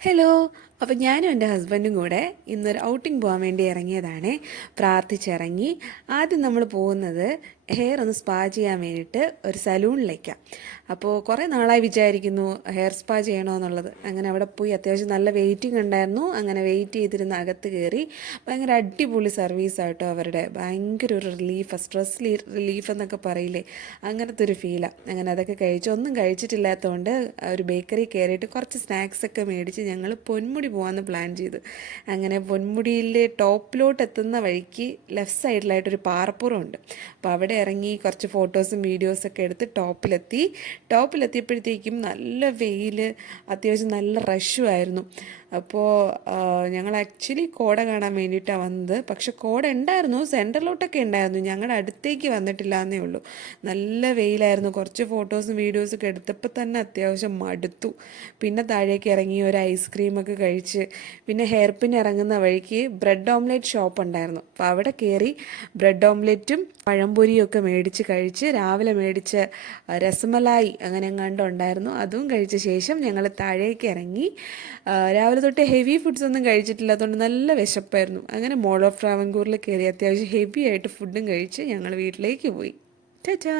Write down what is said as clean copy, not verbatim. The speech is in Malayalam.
ഹലോ. അപ്പോൾ ഞാനും എൻ്റെ ഹസ്ബൻഡും കൂടെ ഇന്നൊരു ഔട്ടിംഗ് പോകാൻ വേണ്ടി ഇറങ്ങിയതാണേ. പ്രാർത്ഥിച്ചിറങ്ങി. ആദ്യം നമ്മൾ പോകുന്നത് ഹെയർ ഒന്ന് സ്പാ ചെയ്യാൻ വേണ്ടിയിട്ട് ഒരു സലൂണിലേക്കാണ്. അപ്പോൾ കുറേ നാളായി വിചാരിക്കുന്നു ഹെയർ സ്പാ ചെയ്യണമെന്നുള്ളത്. അങ്ങനെ അവിടെ പോയി അത്യാവശ്യം നല്ല വെയിറ്റിംഗ് ഉണ്ടായിരുന്നു. അങ്ങനെ വെയിറ്റ് ചെയ്തിരുന്ന് അകത്ത് കയറി. ഭയങ്കര അടിപൊളി സർവീസായിട്ടോ അവരുടെ. ഭയങ്കര ഒരു റിലീഫ്, സ്ട്രെസ് റിലീഫ് എന്നൊക്കെ പറയില്ലേ, അങ്ങനത്തെ ഒരു ഫീലാണ്. അങ്ങനെ അതൊക്കെ കഴിച്ച് ഒന്നും കഴിച്ചിട്ടില്ലാത്തതുകൊണ്ട് ഒരു ബേക്കറി കയറിയിട്ട് കുറച്ച് സ്നാക്സൊക്കെ മേടിച്ച് ഞങ്ങൾ പൊന്മുടി പോകാമെന്ന് പ്ലാൻ ചെയ്തു. അങ്ങനെ പൊന്മുടിയിലെ ടോപ്പിലോട്ട് എത്തുന്ന വഴിക്ക് ലെഫ്റ്റ് സൈഡിലായിട്ടൊരു പാറപ്പുറമുണ്ട്. അപ്പോൾ അവിടെ ഇറങ്ങി കുറച്ച് ഫോട്ടോസും വീഡിയോസൊക്കെ എടുത്ത് ടോപ്പിലെത്തിയപ്പോഴത്തേക്കും നല്ല വെയിൽ, അത്യാവശ്യം നല്ല റഷുമായിരുന്നു. അപ്പോൾ ഞങ്ങൾ ആക്ച്വലി കോട കാണാൻ വേണ്ടിയിട്ടാണ് വന്നത്. പക്ഷെ കോട ഉണ്ടായിരുന്നു, സെൻറ്ററിലോട്ടൊക്കെ ഉണ്ടായിരുന്നു, ഞങ്ങളുടെ അടുത്തേക്ക് വന്നിട്ടില്ല എന്നേ ഉള്ളൂ. നല്ല വെയിലായിരുന്നു. കുറച്ച് ഫോട്ടോസും വീഡിയോസൊക്കെ എടുത്തപ്പോൾ തന്നെ അത്യാവശ്യം മടുത്തു. പിന്നെ താഴേക്ക് ഇറങ്ങി ഒരു ഐസ്ക്രീമൊക്കെ കഴിച്ച് പിന്നെ ഹെയർ പിൻ ഇറങ്ങുന്ന വഴിക്ക് ബ്രെഡ് ഓംലെറ്റ് ഷോപ്പ് ഉണ്ടായിരുന്നു. അപ്പോൾ അവിടെ കയറി ബ്രെഡ് ഓംലെറ്റും പഴംപൊരിയും ഒക്കെ മേടിച്ച് കഴിച്ച് രാവിലെ മേടിച്ച രസമലായി അങ്ങനെ എങ്ങാണ്ട് ഉണ്ടായിരുന്നു, അതും കഴിച്ച ശേഷം ഞങ്ങൾ താഴേക്ക് ഇറങ്ങി. രാവിലെ തൊട്ട് ഹെവി ഫുഡ്സ് ഒന്നും കഴിച്ചിട്ടില്ലാത്തതുകൊണ്ട് നല്ല വിശപ്പായിരുന്നു. അങ്ങനെ മോൾ ഓഫ് ട്രാവൻകൂറിൽ കയറി അത്യാവശ്യം ഹെവി ആയിട്ട് ഫുഡും കഴിച്ച് ഞങ്ങൾ വീട്ടിലേക്ക് പോയി. ടാറ്റാ.